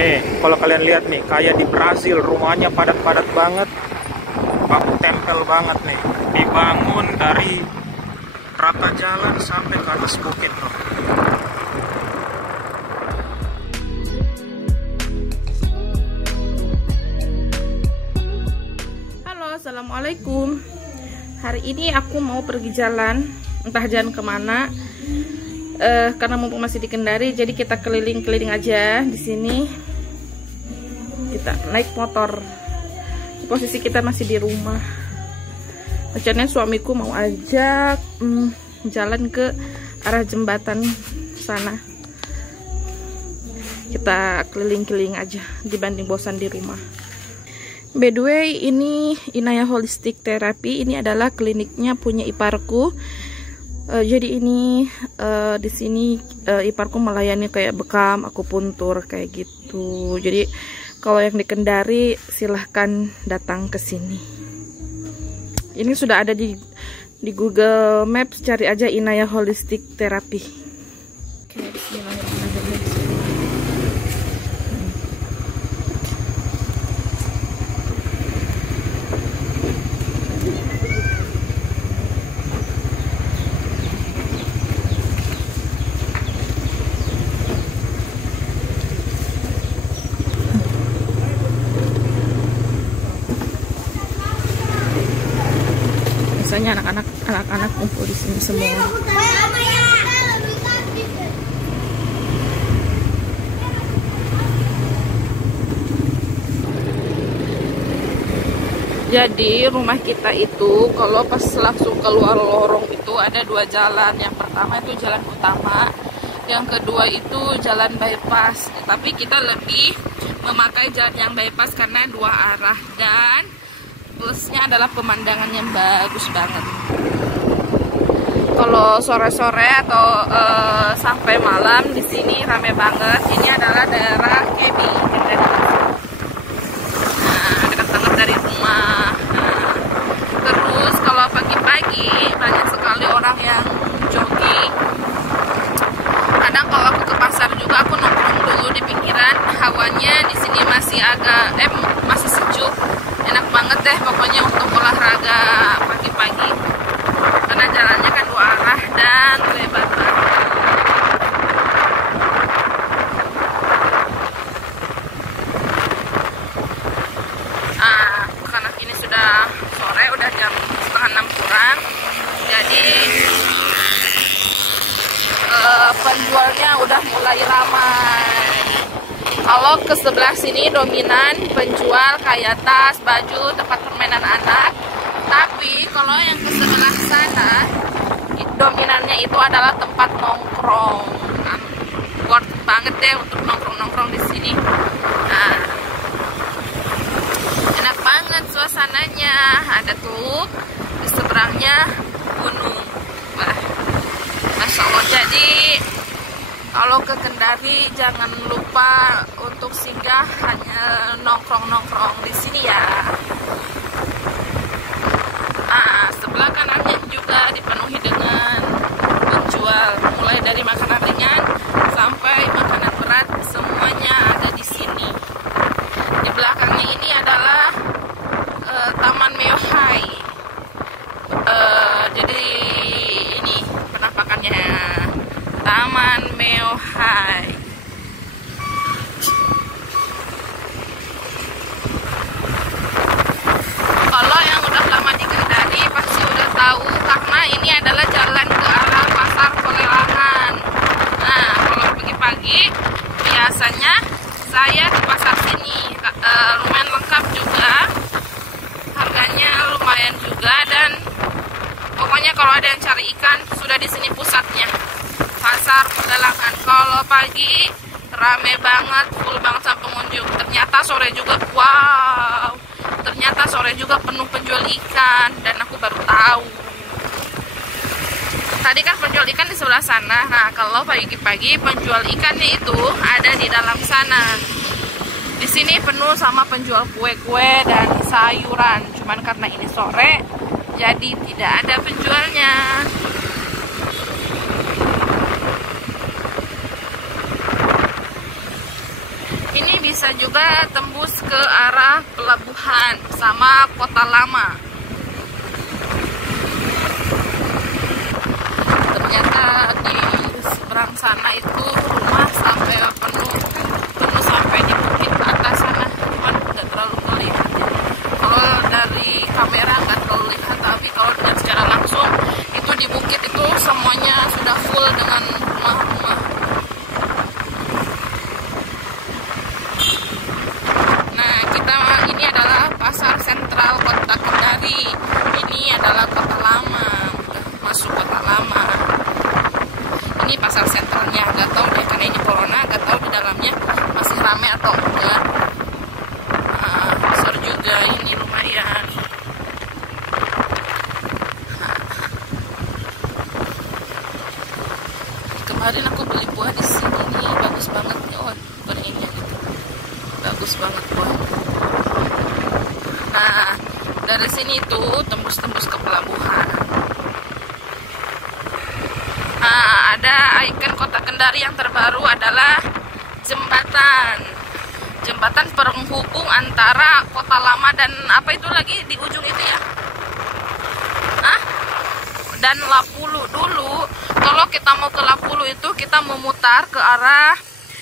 Nih, kalau kalian lihat nih, kayak di Brazil, rumahnya padat-padat banget, baku tempel banget nih. Dibangun dari rata jalan sampai ke atas bukit loh. Halo, assalamualaikum. Hari ini aku mau pergi jalan, entah jalan kemana. Karena mumpung masih di Kendari, jadi kita keliling-keliling aja di sini. Kita naik motor. Posisi kita masih di rumah. Rencananya suamiku mau ajak jalan ke arah jembatan sana. Kita keliling-keliling aja dibanding bosan di rumah. By the way, ini Inaya Holistic Therapy. Ini adalah kliniknya punya iparku. Jadi ini di sini iparku melayani kayak bekam, akupuntur kayak gitu. Jadi kalau yang di Kendari silahkan datang ke sini. Ini sudah ada di Google Maps, cari aja Inaya Holistic Therapy. Oke, bismillahirrahmanirrahim. Biasanya anak-anak kumpul di sini semua. Jadi rumah kita itu kalau pas langsung keluar lorong itu ada dua jalan. Yang pertama itu jalan utama, yang kedua itu jalan bypass. Tapi kita lebih memakai jalan yang bypass karena dua arah, dan plusnya adalah pemandangan yang bagus banget. Kalau sore-sore atau sampai malam di sini rame banget. Ini adalah daerah KB. Nah, dekat banget dari rumah. Nah, terus kalau pagi-pagi banyak sekali orang yang jogging. Kadang kalau aku ke pasar juga aku nongkrong dulu di pinggiran. Hawanya di sini masih masih sejuk. Enak banget deh pokoknya untuk olahraga pagi-pagi, karena jalannya kan dua arah dan lebar banget. Karena ini sudah sore, udah jam 5:30 kurang, jadi penjualnya udah mulai ramai. Kalau ke sebelah sini dominan penjual kayak tas, baju, tempat permainan anak. Tapi kalau yang ke sebelah sana dominannya itu adalah tempat nongkrong. Worth banget deh untuk nongkrong-nongkrong di sini. Nah, enak banget suasananya. Ada tuh di seberangnya gunung. Wah, Masya Allah. Jadi kalau ke Kendari jangan lupa untuk singgah hanya nongkrong-nongkrong di sini ya. Sebelah kanannya juga dipenuhi dengan penjual, mulai dari makanan ringan sampai makanan berat, semuanya ada di sini. Di belakangnya ini adalah Taman Meohai. Jadi ini penampakannya. Taman Meohai. Kalau yang udah lama di Kendari pasti udah tahu, karena ini adalah jalan ke arah Pasar Kolelangan. Nah, kalau pagi-pagi biasanya saya ke pasar sini. Lumayan lengkap juga, harganya lumayan juga, dan pokoknya kalau ada yang cari ikan sudah di sini pusatnya. Pasar Kolelangan. Kalau pagi rame banget, full banget sama pengunjung. Ternyata sore juga, wow, ternyata sore juga penuh penjual ikan, dan aku baru tahu. Tadi kan penjual ikan di sebelah sana. Nah, kalau pagi-pagi penjual ikannya itu ada di dalam sana. Di sini penuh sama penjual kue-kue dan sayuran. Cuman karena ini sore, jadi tidak ada penjualnya. Ini bisa juga tembus ke arah pelabuhan sama Kota Lama. Ternyata di seberang sana itu rumah sampai penuh sampai di bukit atas sana, cuman nggak terlalu kelihatan. Kalau dari kamera nggak terlalu lihat, tapi kalau dilihat secara langsung itu di bukit itu semuanya sudah full dengan rumah-rumah. Nah, ini adalah pasar sentral Kota Kendari. Ini adalah Kota Lama, udah masuk Kota Lama. Ini pasar sentralnya, nggak tahu deh karena ini corona, nggak tahu di dalamnya masih rame atau enggak. Nah, besar juga ini, lumayan. Kemarin aku beli buah di sini nih, bagus banget nih. Oh, beningnya gitu, bagus banget buah. Nah, dari sini tuh tembus-tembus ke pelabuhan. Nah, ada ikon Kota Kendari yang terbaru adalah jembatan penghubung antara Kota Lama dan apa itu lagi di ujung itu ya? Dan Lapulu. Dulu kalau kita mau ke Lapulu itu kita memutar ke arah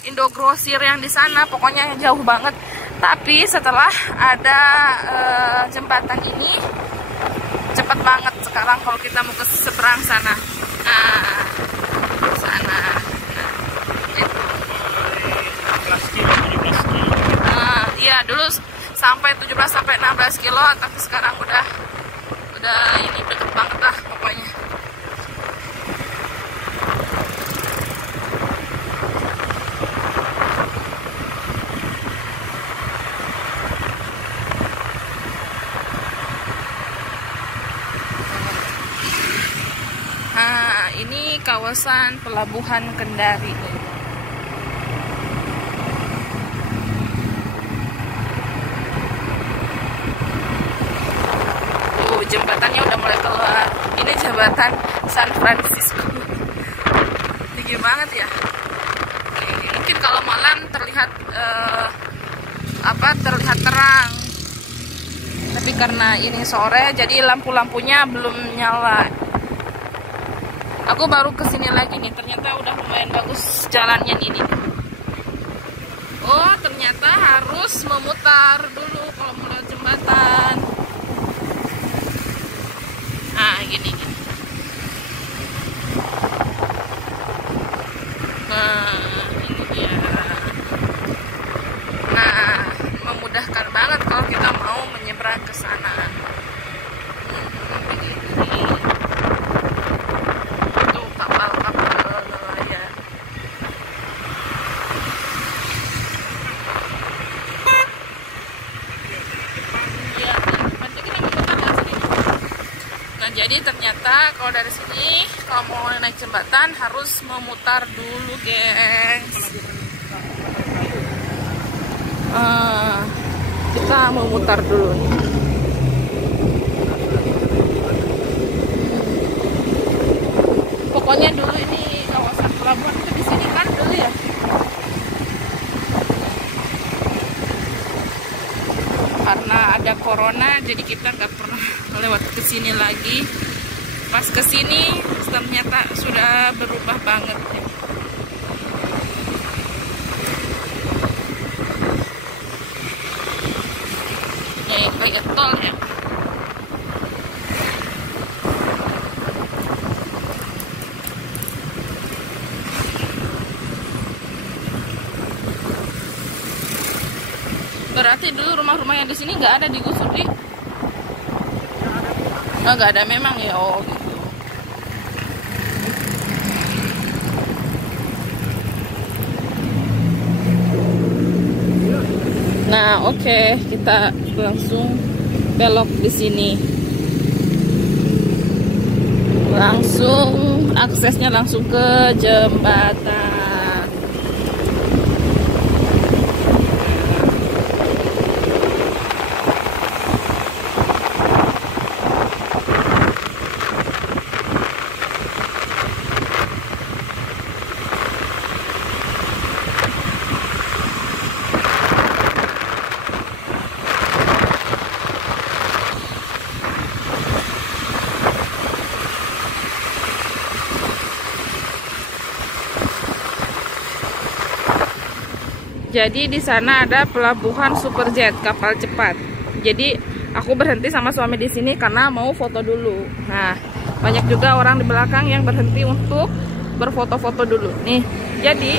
Indogrosir yang di sana, pokoknya jauh banget. Tapi setelah ada jembatan ini cepat banget sekarang kalau kita mau ke seberang sana. Nah, sana. Iya, dulu sampai 17 sampai 16 kilo, tapi sekarang udah ini deket banget lah pokoknya. Nah, ini kawasan pelabuhan Kendari. Jembatannya udah mulai keluar. Ini jembatan San Francisco. Tinggi banget ya. Mungkin kalau malam terlihat terlihat terang. Tapi karena ini sore, jadi lampu-lampunya belum nyala. Aku baru kesini lagi nih. Ternyata udah lumayan bagus jalannya ini. Oh, ternyata harus memutar dulu kalau mau lewat jembatan. Nah, gini. Nah, ini dia. Nah, memudahkan banget kalau kita mau menyeberang ke sana. Itu kapal-kapal nelayan. Ya, jadi ternyata kalau dari sini kalau mau naik jembatan harus memutar dulu, gengs. Kita memutar dulu nih. Pokoknya dulu ini kawasan pelabuhan itu di sini kan dulu ya. Karena ada corona, jadi kita nggak pernah lewat ke sini lagi. Pas ke sini ternyata sudah berubah banget ya. Kayak tol ya. Berarti dulu rumah-rumah yang di sini nggak ada digusur di? Oh, nggak ada memang ya. Oh gitu. Nah, oke, kita langsung belok di sini. Langsung aksesnya langsung ke jembatan. Jadi di sana ada pelabuhan Superjet, kapal cepat. Jadi aku berhenti sama suami di sini karena mau foto dulu. Nah, banyak juga orang di belakang yang berhenti untuk berfoto-foto dulu. Nih, jadi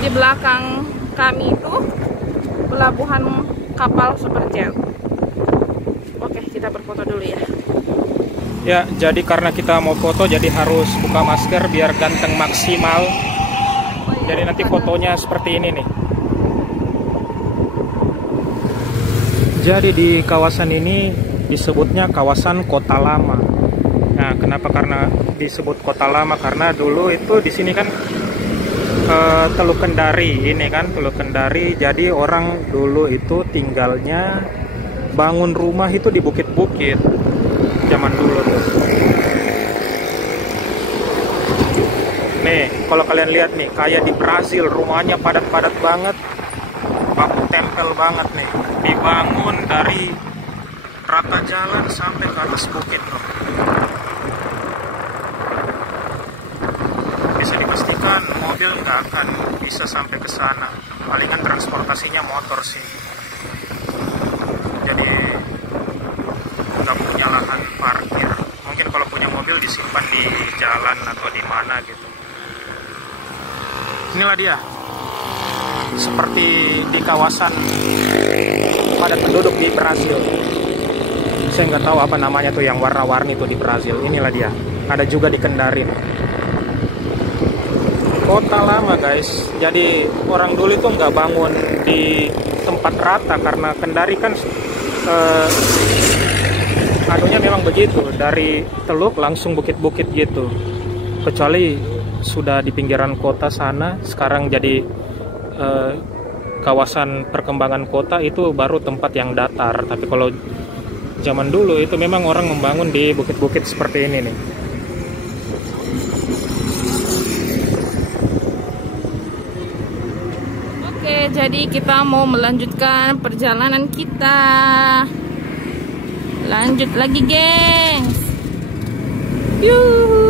di belakang kami itu pelabuhan kapal Superjet. Oke, kita berfoto dulu ya. Ya, jadi karena kita mau foto jadi harus buka masker biar ganteng maksimal. Jadi nanti fotonya seperti ini nih. Jadi di kawasan ini disebutnya kawasan Kota Lama. Nah, kenapa karena disebut Kota Lama? Karena dulu itu di sini kan Teluk Kendari, ini kan Teluk Kendari. Jadi orang dulu itu tinggalnya bangun rumah itu di bukit-bukit zaman dulu tuh. Nih, kalau kalian lihat nih, kayak di Brazil rumahnya padat-padat banget. Bambu tempel banget nih, dibangun dari rata jalan sampai ke atas bukit loh. Bisa dipastikan mobil nggak akan bisa sampai ke sana, palingan transportasinya motor sih. Jadi nggak punya lahan parkir, mungkin kalau punya mobil disimpan di jalan atau di mana gitu. Inilah dia, seperti di kawasan padat penduduk di Brazil. Saya nggak tahu apa namanya tuh yang warna-warni tuh di Brazil. Inilah dia. Ada juga di Kendari. Kota Lama guys. Jadi orang dulu itu nggak bangun di tempat rata karena Kendari kan anunya memang begitu, dari teluk langsung bukit-bukit gitu. Kecuali sudah di pinggiran kota sana, sekarang jadi kawasan perkembangan kota itu baru tempat yang datar. Tapi kalau zaman dulu itu memang orang membangun di bukit-bukit seperti ini nih. Oke, jadi kita mau melanjutkan perjalanan kita. Lanjut lagi, gengs. Yuhu.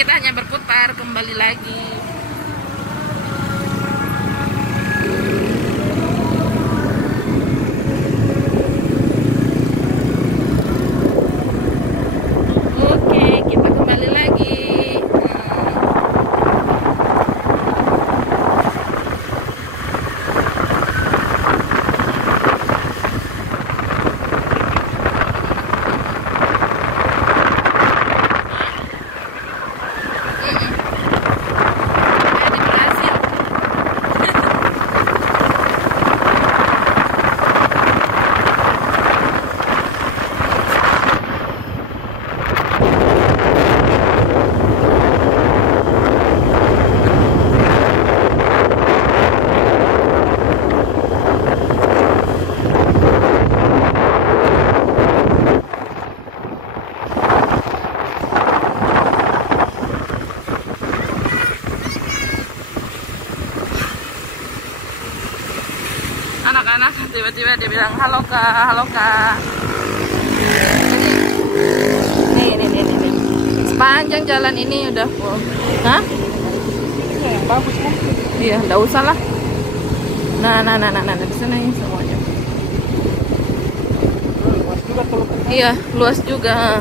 Kita hanya berputar kembali lagi. Oke, kita kembali lagi. tiba-tiba dia bilang halo kak, halo kak. Nih. Sepanjang jalan ini udah full. Hah? Yang bagus kan? Iya, nggak usah lah. Nah, di sana ini semuanya. Luas juga tuh. Iya, luas juga.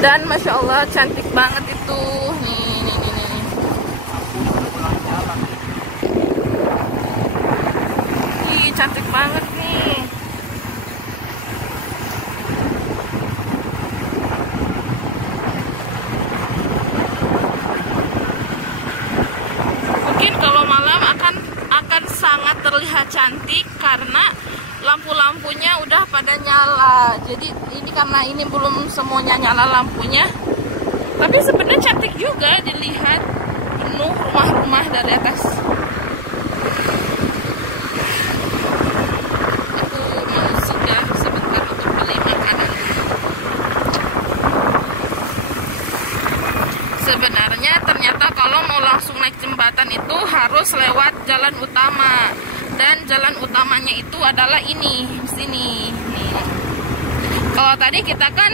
Dan masya Allah cantik banget itu. Nih. Ih, cantik banget nih. Mungkin kalau malam akan sangat terlihat cantik karena lampu-lampunya udah pada nyala. Jadi ini karena ini belum semuanya nyala lampunya. Tapi sebenarnya cantik juga dilihat, penuh rumah-rumah dari atas. Aku sudah sebentar untuk beli makanan. Sebenarnya ternyata kalau mau langsung naik jembatan itu harus lewat jalan utama. Dan jalan utamanya itu adalah ini, sini. Nih. Kalau tadi kita kan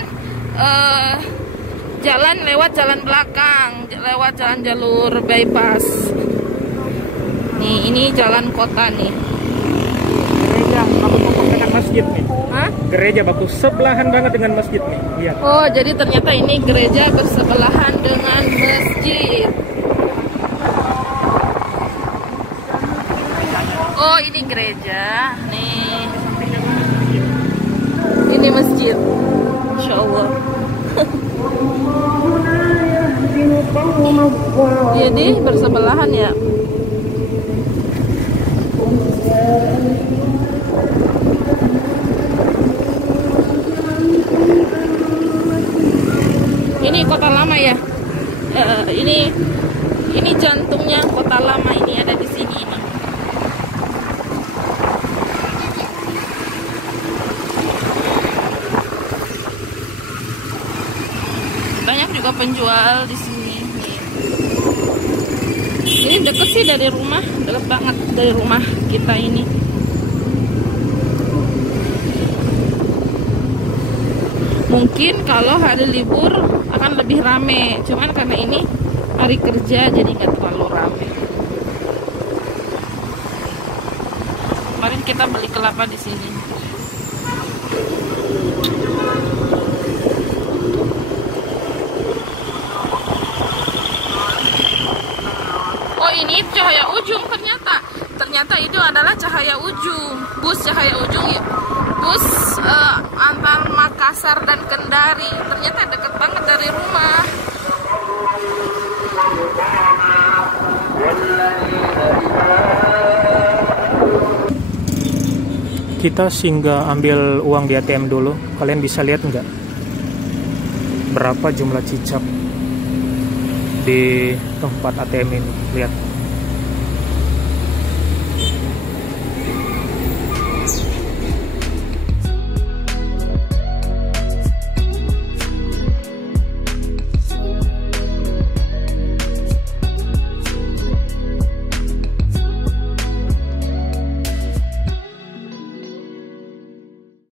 jalan lewat jalan belakang, lewat jalan jalur bypass. Nih, ini jalan kota nih. Gereja bagus dengan masjid nih. Hah? Gereja bagus sebelahan banget dengan masjid nih. Lihat. Oh, jadi ternyata ini gereja bersebelahan dengan masjid. Oh, ini gereja. Nih. Ini masjid. Insya Allah. Jadi bersebelahan ya. Ini kota lama ya. Ini jantungnya kota lama, ini ada di sini ini. Banyak juga penjual di sini. Ini deket sih dari rumah, deket banget dari rumah kita ini. Mungkin kalau hari libur akan lebih rame, cuman karena ini hari kerja jadi nggak terlalu rame. Kemarin kita beli kelapa di sini. Oh, ini cahaya ujung ternyata itu adalah cahaya ujung, bus cahaya ujung ya, bus antar Makassar dan Kendari. Ternyata deket banget dari rumah. Kita singgah ambil uang di ATM dulu. Kalian bisa lihat nggak berapa jumlah cicak di tempat ATM ini? Lihat.